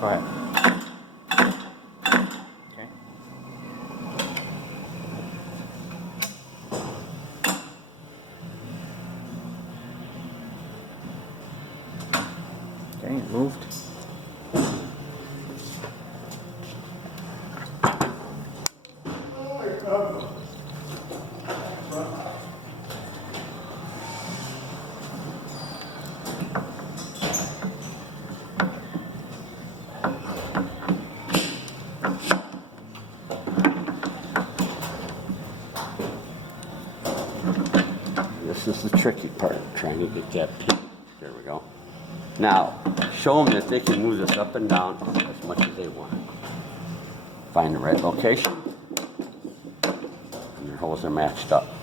Go ahead. Okay. Okay, it moved. This is the tricky part, trying to get that pin. There we go. Now, show them that they can move this up and down as much as they want. Find the right location, and your holes are matched up.